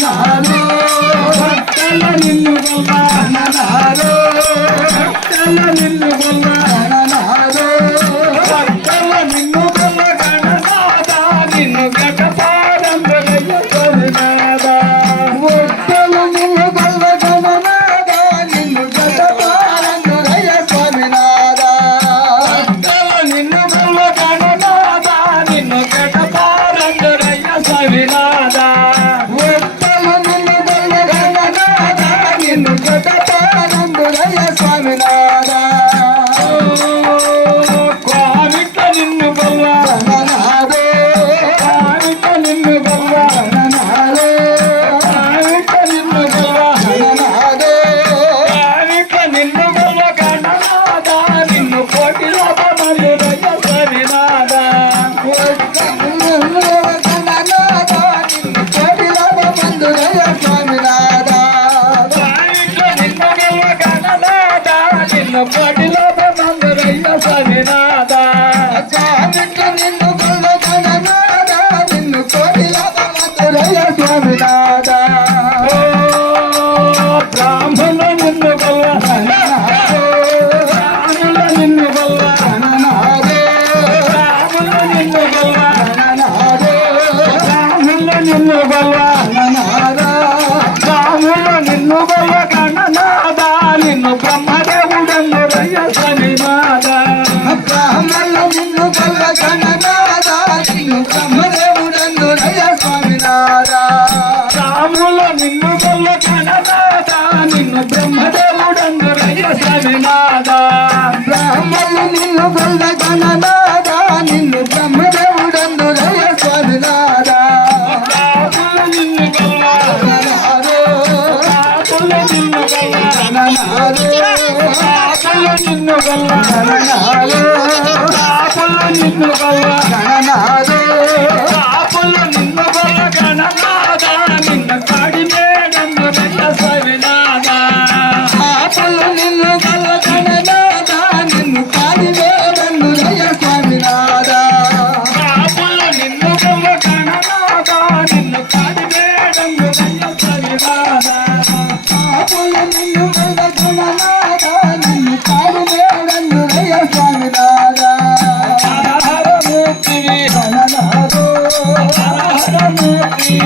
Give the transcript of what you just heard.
గణనాథో భక్తల నిన్ను గొల్ల గణనాథో భక్తల నిన్ను గొల్ల గణనాథో భక్తల నిన్ను గొల్ల గణనాథ నిన్ను గటపాడంబరయ్య స్వామినాథ భక్తల నిన్ను గొల్ల గణనాథ నిన్ను గటపాడంబరయ్య స్వామినాథ భక్తల నిన్ను గొల్ల గణనాథ నిన్ను గటపాడంబరయ్య స్వామినాథ భక్తల నిన్ను గొల్ల గణనాథ నిన్ను గటపాడంబరయ్య స్వామినాథ కోవిట నిన్ను గొల్ల గణనాథో కోవిట నిన్ను గొల్ల గణనాథో కోవిట నిన్ను గొల్ల గణనాథో కోవిట నిన్ను గొల్ల గణనాథ నిన్ను కోటిలో మందురయ్య స్వామినాథ కోటిలో గణనాథ నిన్ను కోటిలో మందురయ్య స్వామినాథ కోవిట నిన్ను గొల్ల గణనాథ నిన్ను కోటిలో మందురయ్య స్వామినాథ కోవిట నిన్ను గొల్ల గణనాథ నిన్ను కోటిలో మందురయ్య స్వామినాథ బ్రాహ్మణ నిన్ను గొల్ల గణనాథో బ్రాహ్మణ నిన్ను గొల్ల గణనాథో బ్రాహ్మణ నిన్ను గొల్ల గణనాథో బ్రాహ్మణ నిన్ను గొల్ల గణనాథ బ్రాహ్మణ నిన్ను గొల్ల గణనాథ నిన్ను బ్రహ్మదేవుడన్నరయ్య స్వామినాథ బ్రాహ్మణ నిన్ను గొల్ల గణనాథ నిన్ను బ్రహ్మదేవుడన్నరయ్య స్వామినాథ రాముల నిన్ను గొల్ల గణనాథ నిన్ను బ్రహ్మదేవుడన్నరయ్య స్వామినాథ బ్రాహ్మణ నిన్ను గొల్ల గణనాథ నిన్ను బ్రహ్మదేవుడన్నరయ్య స్వామినాథ రాముల నిన్ను గొల్ల గణనాథో రాముల నిన్ను గొల్ల గణనాథో రాముల నిన్ను గొల్ల గణనాథో రాముల నిన్ను గొల్ల గణనాథో రాముల నిన్ను గొల్ల గణనాథ నిన్ను కాడిమేడన్నరయ్య స్వామినాథ రాముల నిన్ను గొల్ల గణనాథ నిన్ను కాడిమేడన్నరయ్య స్వామినాథ రాముల నిన్ను గొల్ల గణనాథ నిన్ను కాడిమేడన్నరయ్య స్వామినాథ రాముల నిన్ను గొల్ల గణనాథ నిన్ను కాడిమేడన్నరయ్య స్వామినాథ హర హర మూర్తి గణనాథో హర హర మూర్తి